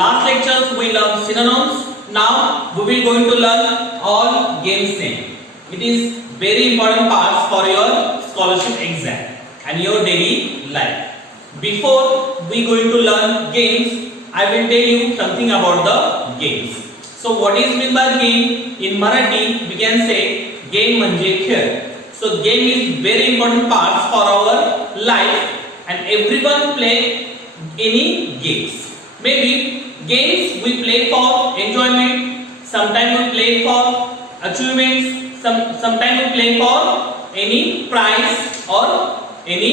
last lectures we learned synonyms. Now we will going to learn all games name. It is very important parts for your scholarship exam and your daily life. Before we going to learn games, I will tell you something about the games. So what is meant by game? In Marathi we can say game म्हणजे खेळ. So game is very important parts for our life and everyone play any games. Maybe games we play for enjoyment, sometimes we play for achievements, sometimes we play for any prize or any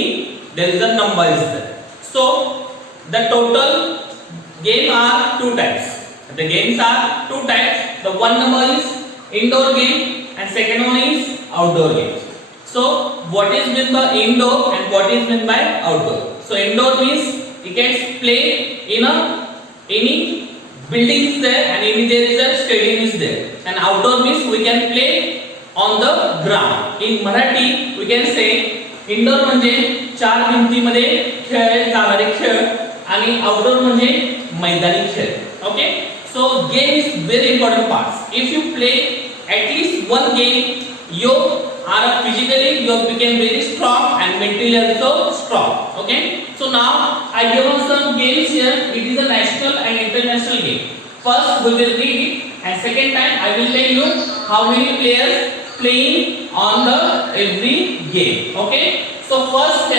there is a number is there. So the total game are two types. The games are two types. The one number is indoor game and second one is outdoor games. So what is meant by indoor and what is meant by outdoor? So indoor means you can play in any building is there and any there is a stadium is there. And outdoor means we can play on the ground. In Marathi we can say indoor म्हणजे चार भिंतीमध्ये खेळले जाणारे खेळ आणि outdoor म्हणजे मैदानी खेळ. Okay? So game is very important parts. If you play at least one game, you are physically you become very strong and mentally also strong. Okay? So now I give us some games here. It is a national and international game. First we will read it and second time I will tell you how many players playing on the every game. Okay? So first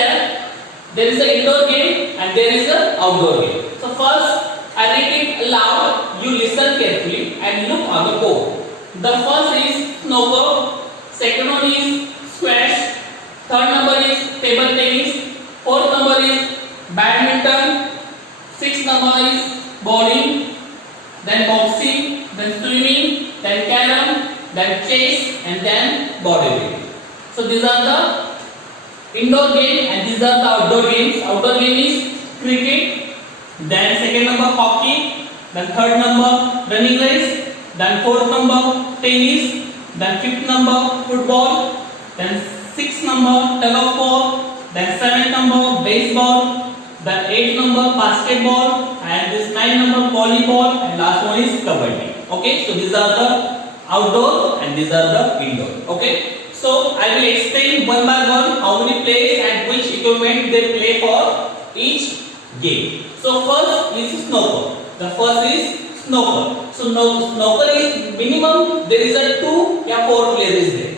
there is an indoor game and there is an outdoor game. So first I read it aloud. You listen carefully and look on the board. The first is snooker, second one is squash, third number is table tennis, fourth number is badminton, sixth number is bowling, then boxing, then swimming, then carom, then chess and then bodybuilding. So these are the indoor game and these are the outdoor games. Outdoor game is cricket, then second number hockey, then third number running race, then fourth number tennis, then fifth number football, then sixth number tug of war, then seventh number baseball, then eighth number basketball, and this ninth number volleyball, and last one is kabaddi. Okay, so these are the outdoor and these are the indoor. Okay, so I will explain one by one how many players and which equipment they play for each game. So first is snooker. The first is snooker. So snooker is minimum there is a 2 or 4 players is there.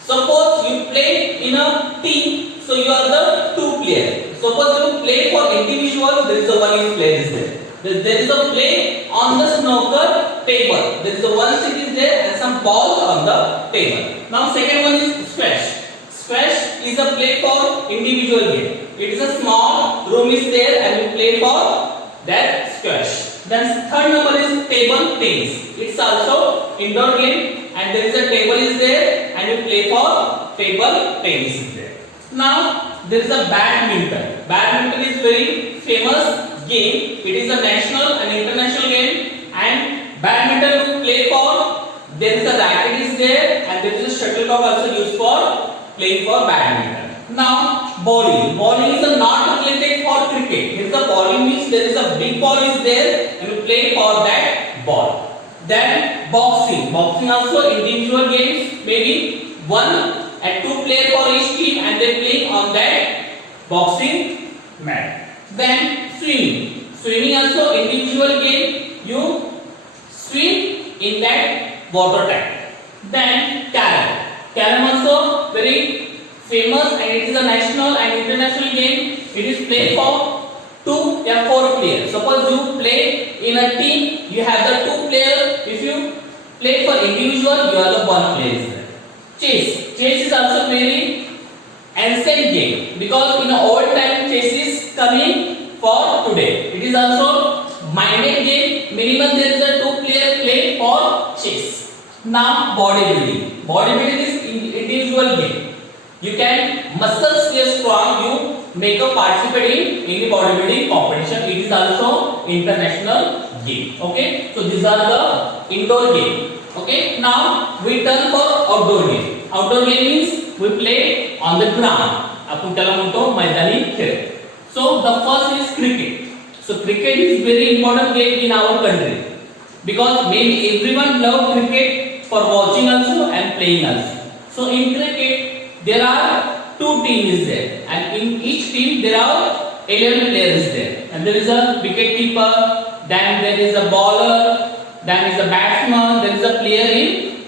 Suppose you play in a team, so you are the 2 player. Suppose you play for individual, there is a 1 player is there. There is a play on the snooker table. There is a 1 seat is there and some balls on the table. Now second one is squash. Squash is a play for individual game. It is a small room is there and you play for that squash. Then third number is table tennis. It's also indoor game and there is a table is there and you play for table tennis is there. Now there is a badminton. Badminton is very famous game. It is a national and international game and badminton we play for there is a racket is there and there is a shuttlecock also used for playing for badminton. Now bowling. Bowling is a not athletic for cricket. Here the bowling means there is a big ball is there and you play for that ball. Then boxing. Boxing also individual games. Maybe 1 and 2 players for each team and they play on that boxing mat. Then swimming. Swimming also individual game. You swim in that water tank. Then carom. Carom also very famous and it is a national and international game. It is played for 2 or 4 players. Suppose you play in a team, you have the 2 players. If you play for individual, you are the 1 player. Chess. Chess is also very ancient game because in old time chess is coming for today. It is also minded game. Minimum there is a 2 player play for chess. Now bodybuilding. Bodybuilding is individual game. You can muscles stay strong. You make a participate in any bodybuilding competition. It is also international game. Okay. So these are the indoor game. Okay. Now we turn for outdoor game. Outdoor game means we play on the ground. आपण त्याला म्हणतो मैदानी खेळ. So the first is cricket. So cricket is very important game in our country because maybe everyone love cricket for watching also and playing also. So in cricket there are two teams there, and in each team there are 11 players there, and there is a wicket keeper, then there is a bowler, then is a batsman, there is a player in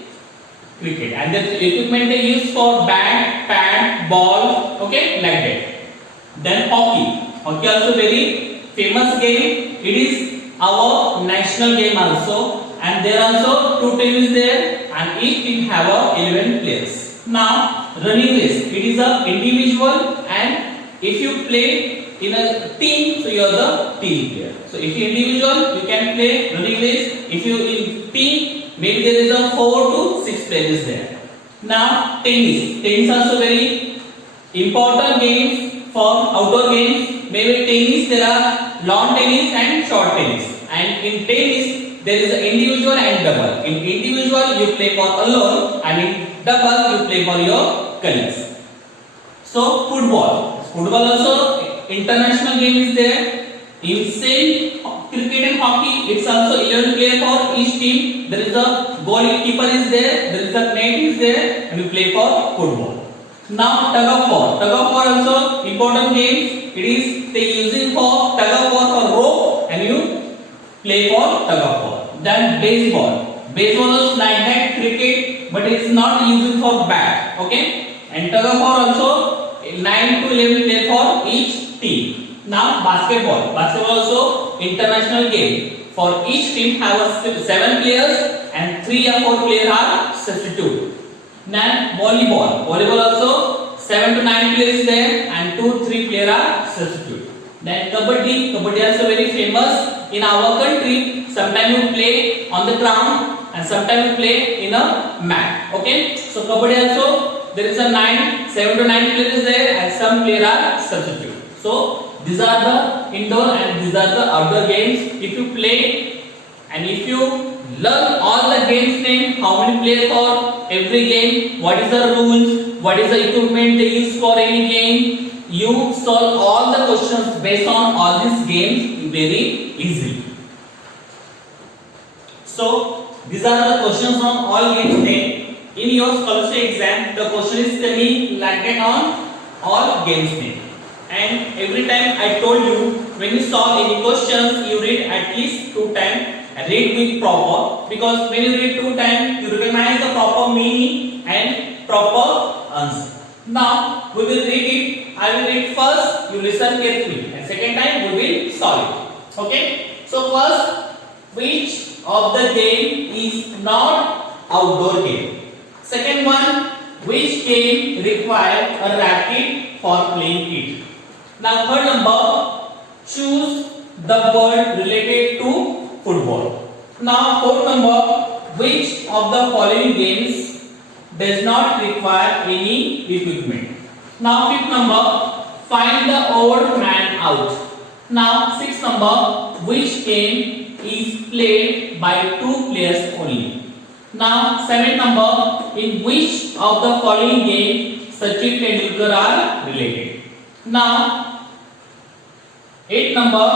cricket, and the equipment they use for bat, pad, ball, okay, like that. Then hockey also very famous game. It is our national game also, and there also two teams there, and each team have a 11 players. Now running race, it is a individual, and if you play in a team, so you are the team player. So if you individual, you can play running race. If you in team, maybe there is a 4 to 6 players there. Now tennis also very important games for outdoor games. Maybe tennis there are long tennis and short tennis, and in tennis there is an individual and double. In individual you play for alone, and in double you play for your colleagues. So football also international game is there. In same cricket and hockey, it's also 11 players for each team. There is a goalkeeper is there, there is a net is there, and you play for football. Now tug of war also important game. It is they using for tug of war for rope, and you play for tug of war. Then baseball is like that cricket, but it's not using for bat, okay. And tug of war also 9 to 11 players for each team. Now basketball also international game. For each team have 7 players, and 3 or 4 players are substitute. Then volleyball also 7 to 9 players there, and 2-3 players are substitute. Then kabaddi also very famous in our country. Sometimes you play on the ground, and sometimes you play in a mat, okay. So kabaddi also there is a 7 to 9 players there, and some players are substitute. So these are the indoor and these are the outdoor games. If you play and if you learn all the games name, how many players for every game, what is the rules, what is the equipment they use for any game, you solve all the questions based on all these games very easily. So these are the questions on all games name. In your scholarship exam, the question is coming like that on all games name. And every time I told you, when you solve any questions, you read at least 2 times and read with proper, because when you read 2 times, you recognize the proper meaning and proper answer. Now we will read it. I will read first, you listen carefully, and second time we will solve it. Okay? So first, which of the game is not outdoor game? Second one, which game require a racket for playing it? Now third number, choose the word related to football. Now fourth number, which of the following games does not require any equipment? Now fifth number, find the odd man out. Now sixth number, which game is played by 2 players only? Now seventh number, in which of the following game Sachin Tendulkar are related? Now 8th number,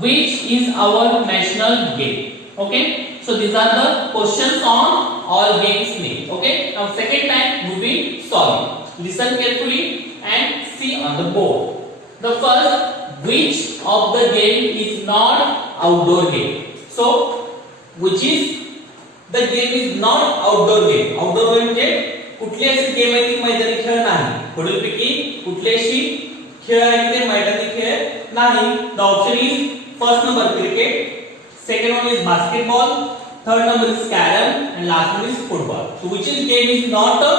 which is our national game? Okay, so these are the questions on all games name. Okay, now second time we will solve it. Listen carefully and see on the board. The first, which of the game is not outdoor game? So which is the game is not outdoor game? Outdoor game म्हणजे कुठली अशी game आहे ती मैदानी खेळ नाही. पुढीलपैकी कुठली अशी खेळ आहे ते मैदानी खेळ नाही. The option is first number cricket, second one is basketball, third number is carom, and last one is football. So which is game is not a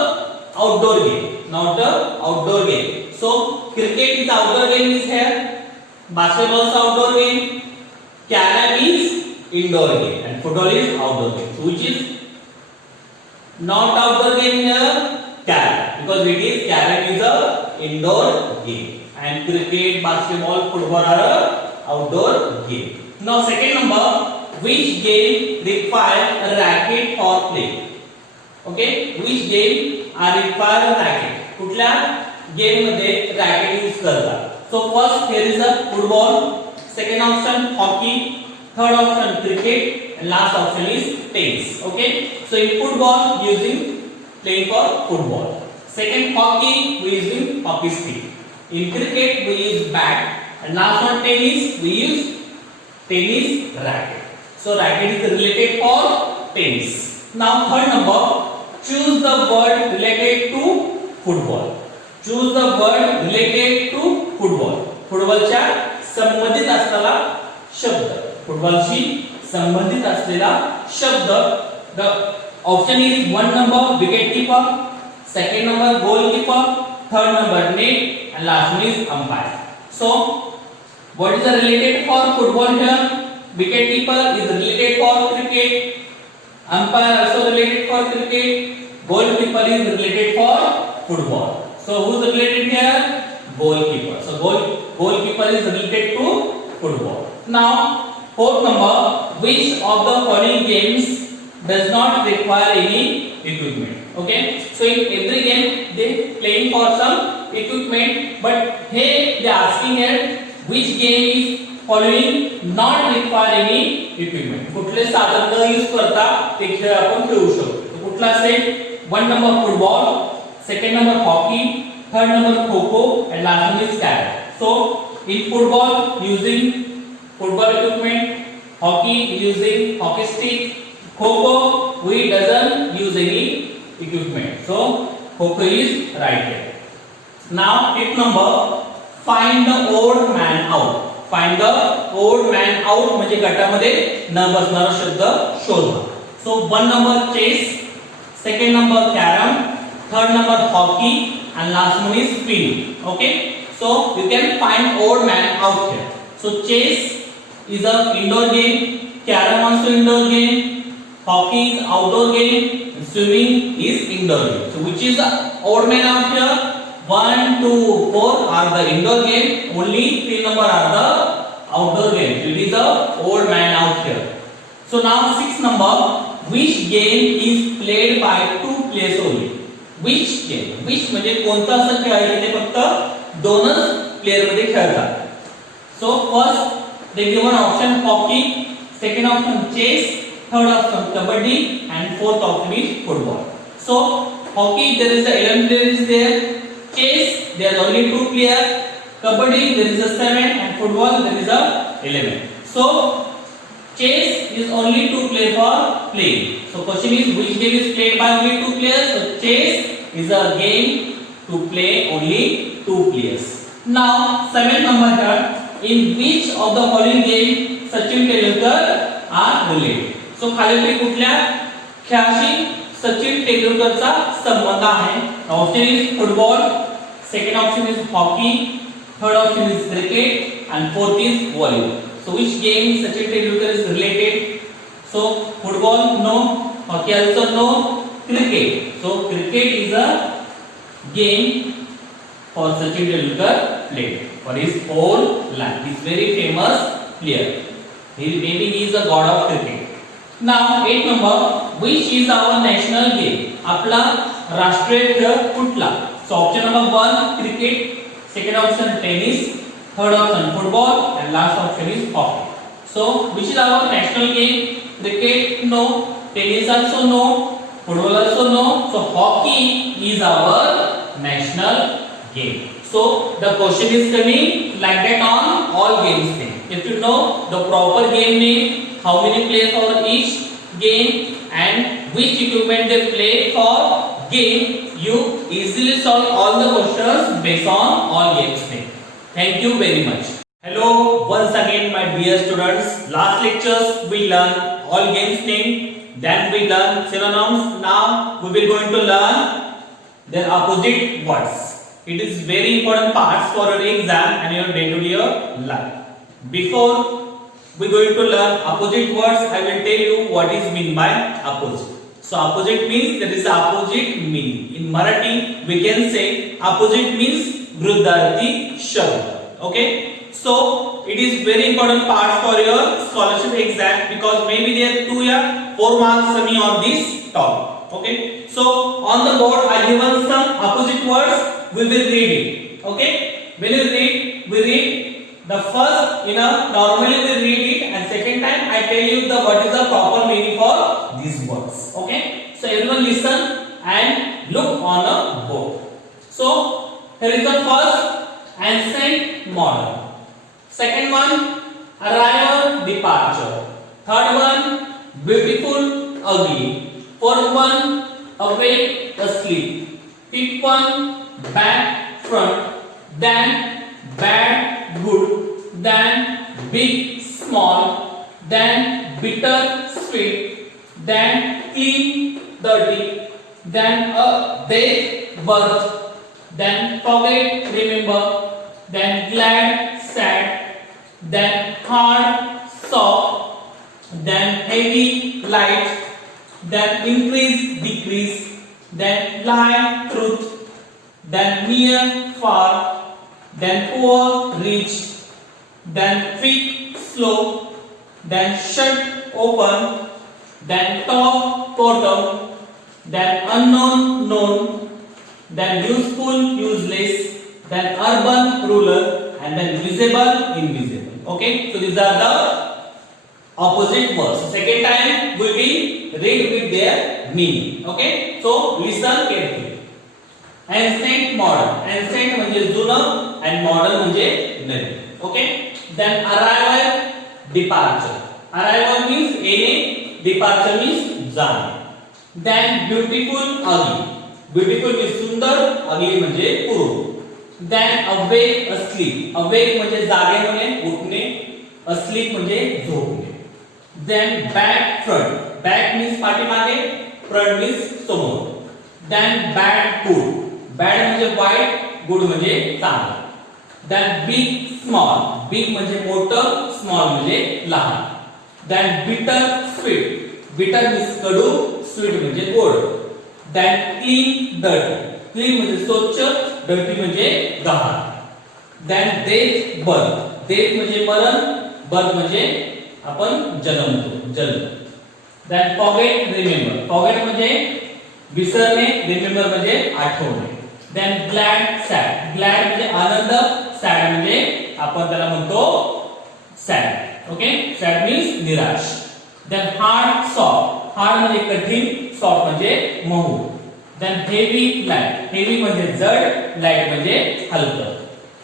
outdoor game? Not a outdoor game. So cricket is outdoor game is here, basketball is outdoor game, carom is indoor game, and football is outdoor game. So which is not outdoor game here? Carom, because it is carom is a indoor game, and cricket, basketball, football are a outdoor game. Now second number, which game require a racket for play? Okay, which game are require a racket? कुठल्या game मध्ये racket use करतात? So first here is a football, second option hockey, third option cricket, and last option is tennis. Okay, so in football using playing for football. Second hockey we using hockey stick. In cricket we use bat, and last one tennis we use tennis racket. So racket is related for tennis. Now third number, choose the word related to football. Choose the word related to football. फुटबॉलच्या संबंधित असलेला शब्द. फुटबॉलशी संबंधित असलेला शब्द. The option is 1 number wicket keeper, second number goalkeeper, third number net, and last one is umpire. So what is the related for football here? Wicket keeper is related for cricket. Umpire also related for cricket. Goalkeeper is related for football. So who is related here? Goalkeeper. So goalkeeper is related to football. Now fourth number, which of the following games does not require any equipment? Okay, so in every game they playing for some equipment, but here they asking here which game is following not require any equipment. कुठले साधन न use करता ते खेळ आपण खेळू शकतो. कुठला असेल? 1 number football, second number hockey, third number kho-kho, and last one is carrom. So in football using football equipment, hockey using hockey stick, kho-kho we doesn't use any equipment. So kho-kho is right here. Now fifth number, find the odd man out. Find the odd man out म्हणजे गटामध्ये न बसणारा शब्द शोधा. So 1 number chess, second number carom, third number hockey, and last one is spinning. Okay, so you can find odd man out here. So chess is a indoor game, carom also indoor game, hockey is outdoor game, and swimming is indoor game. So which is the odd man out here? 1, 2, 4 are the indoor game, only 3 number are the outdoor game. So it is a odd man out here. So now 6 number, which game is played by 2 players only? Which game? Which म्हणजे कोणता असं खेळ आहे ते फक्त दोनच player मध्ये खेळतात. So first they given option hockey, second option chess, third option kabaddi, and fourth option is football. So hockey there is a 11 players there. Chess there are only 2 players. Kabaddi there is a 7, and football there is a 11. So chess is only 2 players for playing. So question is which game is played by only 2 players? So chess is a game to play only 2 players. Now 7th number here, in which of the following game Sachin Tendulkar are related? So खालील कुठल्या खेळाशी सचिन तेंडुलकरचा संबंध आहे? Option is football, second option is hockey, third option is cricket, and fourth is volleyball. So which game Sachin Tendulkar is related? So football no, hockey also no, cricket. So cricket is a game for Sachin Tendulkar played for his whole life. He is very famous player. Maybe he is a god of cricket. Now 8 number, which is our national game? आपला राष्ट्रीय खेळ कुठला? So option number 1 cricket, second option tennis, third option football, and last option is hockey. So which is our national game? Cricket no, tennis also no, football also no. So hockey is our national game. So the question is coming like that on all games thing. If you know the proper game name, how many players for each game, and which equipment they play for game, you easily solve all the questions based on all games name. Thank you very much. Hello once again my dear students. Last lectures we learn all games name, then we learn synonyms. Now we will going to learn their opposite words. It is very important parts for your exam and your day-to-day life. Before we going to learn opposite words, I will tell you what is mean by opposite. So opposite means there is opposite meaning. In Marathi we can say opposite means विरुद्धार्थी शब्द. Okay, so it is very important part for your scholarship exam because maybe there 2 or 4 marks coming on this topic. Okay, so on the board I given some opposite words. We will read it. Okay, when you read, we read The first, normally we read it, and second time I tell you the what is the proper meaning for these words. Okay? So everyone listen and look on the board. So here is the first, ancient, modern. Second one, arrival, departure. Third one, beautiful, ugly. Fourth one, awake, asleep. Fifth one, back, front. Then bad, good. Then big, small. Then bitter, sweet. Then clean, dirty. Then death, birth. Then forget, remember. Then glad, sad. Then hard, soft. Then heavy, light. Then increase, decrease. Then lie, truth. Then near, far. Then poor, rich. Then quick, slow. Then shut, open. Then top, bottom. Then unknown, known. Then useful, useless. Then urban, rural. And then visible, invisible. Okay, so these are the opposite words. Second time we will read with their meaning. Okay, so listen carefully. Ancient, modern. Ancient म्हणजे जुनं and modern म्हणजे नवीन. Okay, then arrival, departure. Arrival means येणे, departure means जाणे. Then beautiful, ugly. Beautiful means सुंदर, ugly म्हणजे कुरूप. Then awake, asleep. Awake म्हणजे जागे होणे, उठणे. Asleep म्हणजे झोपणे. Then back, front. Back means पाठीमागे, front means समोर. Then bad, good. Bad म्हणजे वाईट, good म्हणजे चांगलं. Then big, small. Big म्हणजे मोठं, small म्हणजे लहान. Then bitter, sweet. Bitter means कडू, sweet म्हणजे गोड. Then clean, dirty. Clean म्हणजे स्वच्छ, dirty म्हणजे गहाळ. Then death, birth. Death म्हणजे मरण, birth म्हणजे आपण जन्मतो, जन्म. Then forget, remember. Forget म्हणजे विसरणे, remember म्हणजे आठवणे. Then glad, sad. Glad म्हणजे आनंद, sad म्हणजे आपण त्याला म्हणतो sad. Okay? Sad means निराश. Then hard, soft. Hard म्हणजे कठीण, soft म्हणजे Mau. Then heavy, light. Heavy म्हणजे जड, light म्हणजे हलकं.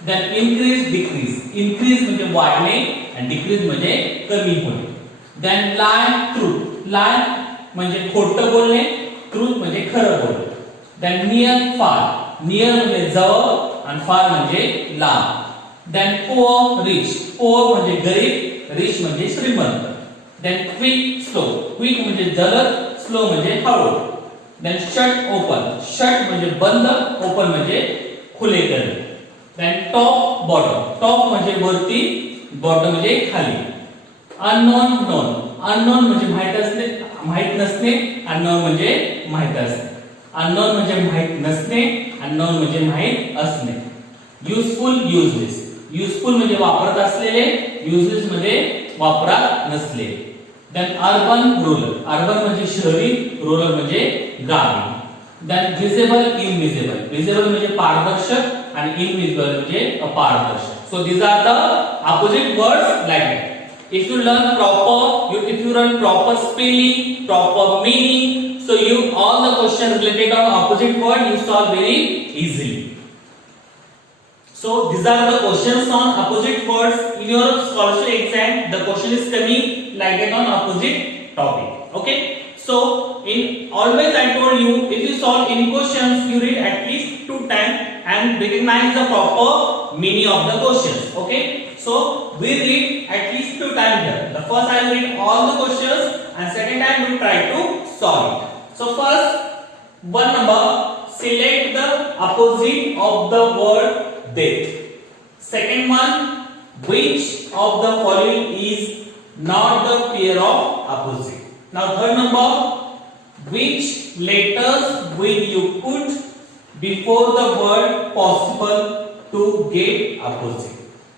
Then increase, decrease. Increase म्हणजे वाढणे आणि decrease म्हणजे कमी होणे. Then lie, truth. Lie म्हणजे खोटं बोलणे, truth म्हणजे खरं बोलणे. Then near, far. Near म्हणजे जवळ आणि far म्हणजे लांब. Then poor, rich. Poor म्हणजे गरीब, rich म्हणजे श्रीमंत. Then quick, slow. Quick म्हणजे जलद, slow म्हणजे हळू. Then shut, open. Shut म्हणजे बंद, open म्हणजे खुले करणे. Then top, bottom. Top म्हणजे वरती, bottom म्हणजे खाली. Unknown, known. Unknown म्हणजे माहित नसणे, unknown म्हणजे माहित असणे. Unknown म्हणजे माहित नसणे, unknown म्हणजे माहित असणे. Useful, useless. Useful म्हणजे वापरत असलेले, useless म्हणजे वापरात नसलेले. Then urban, rural. Urban म्हणजे शहरी, rural म्हणजे Gavi. Then visible, invisible. Visible म्हणजे पारदर्शक आणि invisible म्हणजे अपारदर्शक. So these are the opposite words like that. If you learn proper spelling, proper meaning, so you all the question related on opposite word you solve very easily. So these are the questions on opposite words in your scholarship exam. The question is coming like that on opposite topic. Okay. So in always I told you, if you solve any questions, you read at least 2 times and recognize the proper meaning of the questions. Okay. So we read at least 2 times here. The first I will read all the questions and second time we try to solve it. So first, one number, select the opposite of the word death. Second one, which of the following is not the pair of opposite? Now third number, which letters will you put before the word possible to get opposite?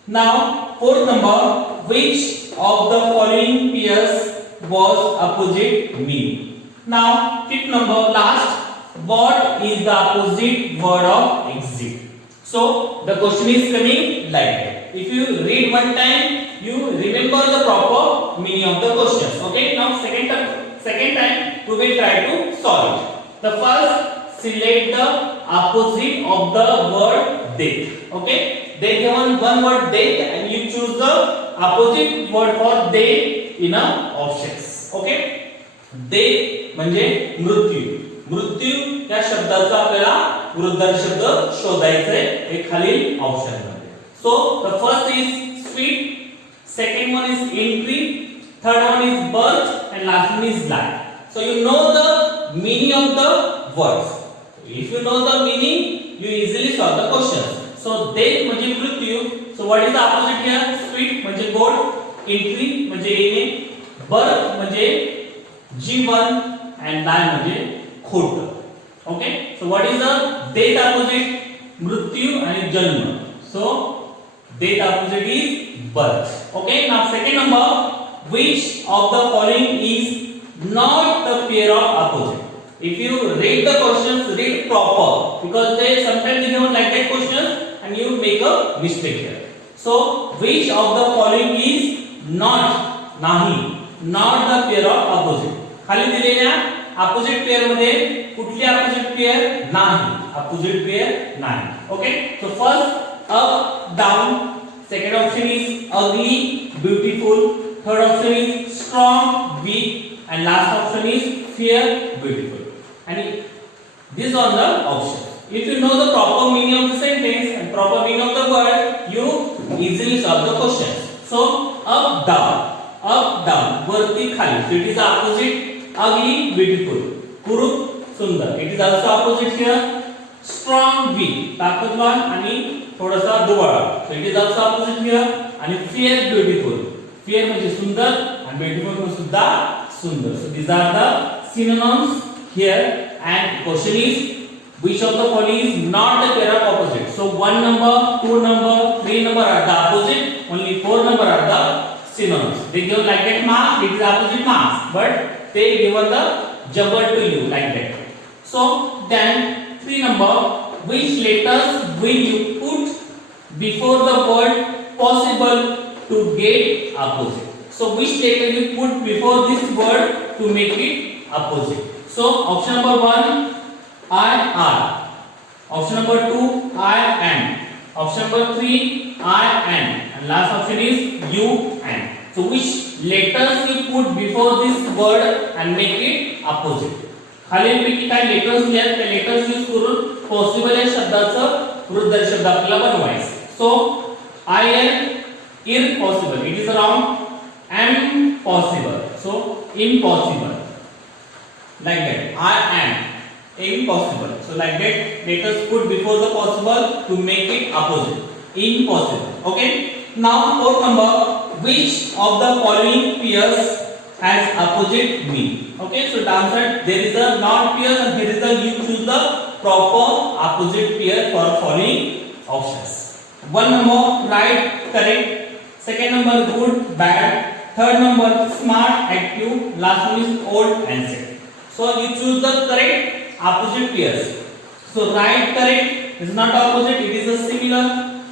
Now fourth number, which of the following pairs was opposite mean? Now fifth number, last, what is the opposite word of exit? So the question is coming like that. If you read one time, you remember the proper meaning of the questions. Okay. Now second time we will try to solve it. The first, select the opposite of the word death. Okay. They given one word death and you choose the opposite word for death in a options. Okay. death म्हणजे मृत्यू. मृत्यू या शब्दाचा आपल्याला विरुद्धार्थी शब्द शोधायचा आहे हे खालील ऑप्शन मध्ये. So the first is sweet, second one is entry, third one is birth and last one is life. So you know the meaning of the words. If you know the meaning, you easily solve the questions. So death म्हणजे मृत्यू. So what is the opposite here? Sweet म्हणजे गोड, entry म्हणजे येणे, birth म्हणजे जीवन and life म्हणजे खोट. Okay? So what is the death opposite? मृत्यू आणि जन्म. So death opposite is birth. Okay? Now second number, which of the following is not the pair of opposite? If you read the questions, read proper, because they sometimes they don't like that questions and you make a mistake here. So which of the following is not, nahi, not the pair of opposite? खाली दिलेल्या opposite pair मध्ये कुठली opposite pair नाही, opposite pair नाही. Okay? So first up, down, second option is ugly, beautiful, third option is strong, weak, and last option is fair, beautiful. And these are the options. If you know the proper meaning of the sentence and proper meaning of the word, you easily solve the questions. So up, down, वरती खाली. So it is opposite. Ugly, beautiful. कुरूप, सुंदर. It is also opposite here. Strong, weak. ताकदवान आणि थोडासा दुबळा. So it is also opposite here. आणि fair, beautiful. Fair म्हणजे सुंदर and beautiful म्हणजे सुद्धा सुंदर. So these are the synonyms here. And question is, which of the following is not the pair of opposite? So 1 number, 2 number, 3 number are the opposite. Only 4 number are the synonyms. They give like that mark. It is opposite marks, but they given the jumble to you like that. So then 3 number, which letters will you put before the word possible to get opposite? So which letter you put before this word to make it opposite? So option number 1, I, R. Option number 2, I, N. Option number 3, I, N. And last option is U, N. So which letters you put before this word and make it opposite? खालीलपैकी काय letters लिहा, त्या letters use करून possible या शब्दाचं विरुद्ध शब्द आपल्याला बनवायचं. सो I N, impossible. It is around M, possible. So impossible. Like that. I am impossible. So like that, let us put before the possible to make it opposite. Impossible. Okay. Now fourth number, which of the following pairs has opposite meaning? Okay. So the answer, there is a not pair and here is a, you choose the proper opposite pair for following options. 1 number, right, correct. Second number, good, bad. Third number, smart, active. Last one is old and sad. So you choose the correct opposite pairs. So right, correct is not opposite, it is a similar.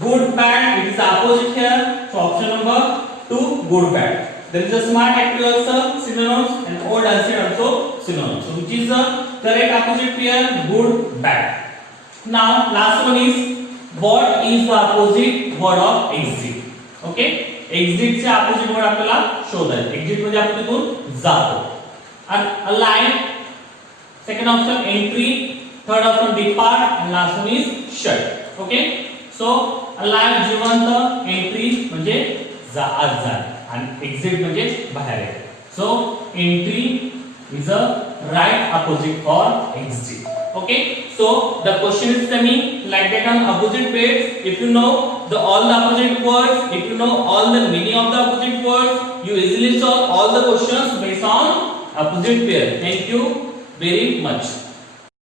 Good, bad, it is opposite here. So option number 2, good, bad. There is a smart, active also synonyms and old and sad also synonyms. So which is the correct opposite pair? Good, bad. Now last one is, what is the opposite word of exit? Okay, exit चे opposite word आपल्याला शोधायचे. Exit म्हणजे आपण तिथून जातो. And align, second option entry, third option depart, and last one is shut. Okay, so align जिवंत, entry म्हणजे आत जाणे आणि exit म्हणजे बाहेर येणे. So entry is a right opposite for exit. Okay, so the question is coming like that on opposite pairs. If you know all the opposite words, if you know all the meaning of the opposite words, you easily solve all the questions based on opposite pair. Thank you very much.